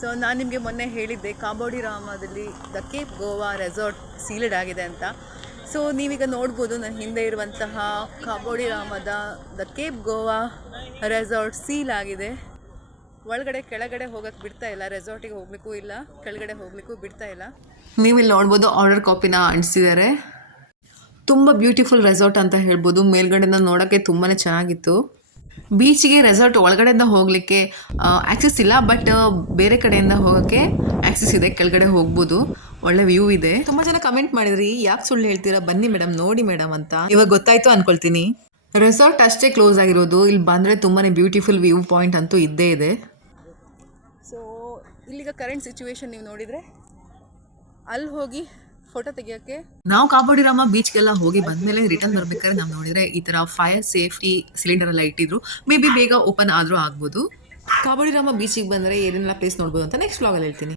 So ನಾನು ನಿಮಗೆ ಮೊನ್ನೆ ಹೇಳಿದ್ದೆ ಕಾಬೋಡಿ ರಾಮದಲ್ಲಿ the Cape Goa resort sealed ಆಗಿದೆ ಅಂತ. ಸೊ ನೀವೀಗ ನೋಡ್ಬೋದು ನನ್ನ ಹಿಂದೆ ಇರುವಂತಹ ಕಾಬೋಡಿ ರಾಮದ the Cape Goa resort seal ಆಗಿದೆ. ಒಳಗಡೆ ಕೆಳಗಡೆ ಹೋಗಕ್ಕೆ ಬಿಡ್ತಾ ಇಲ್ಲ, ರೆಸಾರ್ಟಿಗೆ ಹೋಗ್ಲಿಕ್ಕೂ ಇಲ್ಲ, ಕೆಳಗಡೆ ಹೋಗ್ಲಿಕ್ಕೂ ಬಿಡ್ತಾ ಇಲ್ಲ. ನೀವಿಲ್ಲಿ ನೋಡ್ಬೋದು ಆರ್ಡರ್ ಕಾಪಿನ ಅಂಟಿಸಿದ್ದಾರೆ. ತುಂಬ ಬ್ಯೂಟಿಫುಲ್ ರೆಸಾರ್ಟ್ ಅಂತ ಹೇಳ್ಬೋದು. ಮೇಲ್ಗಡೆಯಿಂದ ನೋಡೋಕ್ಕೆ ತುಂಬಾ ಚೆನ್ನಾಗಿತ್ತು. ಬೀಚಿಗೆ ರೆಸಾರ್ಟ್ ಒಳಗಡೆಯಿಂದ ಹೋಗಲಿಕ್ಕೆ ಆ್ಯಕ್ಸಸ್ ಇಲ್ಲ, ಬಟ್ ಬೇರೆ ಕಡೆಯಿಂದ ಹೋಗೋಕ್ಕೆ ಆ್ಯಕ್ಸಸ್ ಇದೆ, ಕೆಳಗಡೆ ಹೋಗ್ಬೋದು. ಒಳ್ಳೆ ವ್ಯೂ ಇದೆ. ತುಂಬ ಜನ ಕಮೆಂಟ್ ಮಾಡಿದ್ರಿ, ಯಾಕೆ ಸುಳ್ಳು ಹೇಳ್ತೀರಾ, ಬನ್ನಿ ಮೇಡಮ್ ನೋಡಿ ಮೇಡಮ್ ಅಂತ. ಇವಾಗ ಗೊತ್ತಾಯ್ತು ಅನ್ಕೊಳ್ತೀನಿ. ರೆಸಾರ್ಟ್ ಅಷ್ಟೇ ಕ್ಲೋಸ್ ಆಗಿರೋದು, ಇಲ್ಲಿ ಬಂದರೆ ತುಂಬಾ ಬ್ಯೂಟಿಫುಲ್ ವ್ಯೂ ಪಾಯಿಂಟ್ ಅಂತೂ ಇದ್ದೇ ಇದೆ. ಸೊ ಇಲ್ಲಿಗ ಕರೆಂಟ್ ಸಿಚುವೇಶನ್ ನೀವು ನೋಡಿದರೆ ಅಲ್ಲಿ ಹೋಗಿ ಫೋಟೋ ತೆಗಿಯೋಕ್ಕೆ ನಾವು ಕಾಬೋಡಿ ರಾಮ ಬೀಚ್ಗೆಲ್ಲ ಹೋಗಿ ಬಂದಮೇಲೆ ರಿಟರ್ನ್ ಬರ್ಬೇಕಾದ್ರೆ ನಾವು ನೋಡಿದರೆ ಈ ಥರ ಫೈರ್ ಸೇಫ್ಟಿ ಸಿಲಿಂಡರ್ ಎಲ್ಲ ಇಟ್ಟಿದ್ರು. ಮೇ ಬಿ ಬೇಗ ಓಪನ್ ಆದರೂ ಆಗ್ಬೋದು. ಕಾಬೋಡಿ ರಾಮ ಬೀಚಿಗೆ ಬಂದರೆ ಏನೇನೆಲ್ಲ ಪ್ಲೇಸ್ ನೋಡ್ಬೋದು ಅಂತ ನೆಕ್ಸ್ಟ್ ವ್ಲಾಗಲ್ಲಿ ಹೇಳ್ತೀನಿ.